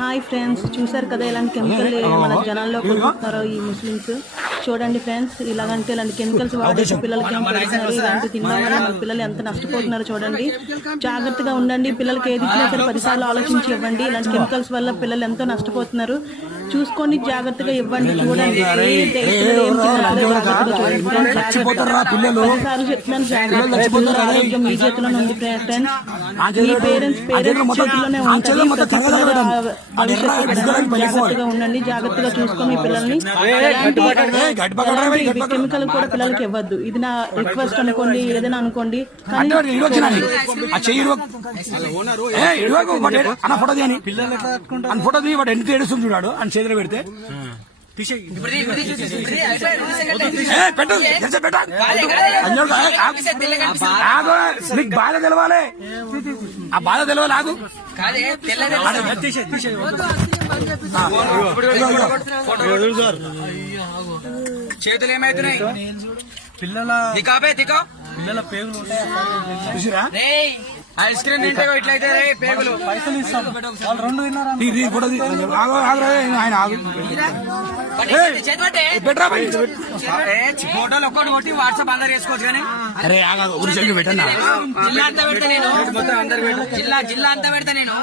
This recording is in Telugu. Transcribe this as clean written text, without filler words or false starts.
హాయ్ ఫ్రెండ్స్, చూసారు కదా ఇలాంటి కెమికల్ మన జనాల్లో కొడుతున్నారు ఈ ముస్లిమ్స్. చూడండి ఫ్రెండ్స్, ఇలాగంటే ఇలాంటి కెమికల్స్ వాడేసి పిల్లలకి ఏం పెడుతున్నారు. ఇలాంటి తినడం వల్ల మన పిల్లలు ఎంత నష్టపోతున్నారు చూడండి. జాగ్రత్తగా ఉండండి. పిల్లలకి ఏది ఇచ్చినా సరే 10 సార్లు ఆలోచించి ఇవ్వండి. ఇలాంటి కెమికల్స్ వల్ల పిల్లలు ఎంతో నష్టపోతున్నారు. చూసుకొని జాగ్రత్తగా ఇవ్వండి. చూడండి, పదిసార్లు చెప్తున్నాను, జాగ్రత్తగా. ఆరోగ్యం మీ చేతిలోనే ఉంది ఫ్రెండ్స్. మీ పేరెంట్స్ చేతిలోనే ఉంటుంది. జాగ్రత్తగా ఉండండి. జాగ్రత్తగా చూసుకొని మీ పిల్లల్ని కెమికల్ కూడా పిల్లలకి ఇవ్వద్దు. ఇది నా రిక్వెస్ట్ అనుకోండి, ఏదైనా అనుకోండి. చూడాడు అని చేతిలో పెడితే నీకు బాధ తెలవాలి, ఆ బాధ తెలవాలి. ఆగు, చేతులు ఏమైతున్నాయి? పిల్లల పేగులు చూసిరా? ఐస్ క్రీమ్ తింటే ఇట్లయితే పేగులు. పైసలు ఇస్తాం, వాళ్ళు 2 తిన్నారా? ఫోటోలు ఒక్కటి కొట్టి వాట్సాప్ అందరు వేసుకోవచ్చు కానీ జిల్లా అంతా పెడతా నేను. జిల్లా అంతా పెడతా నేను.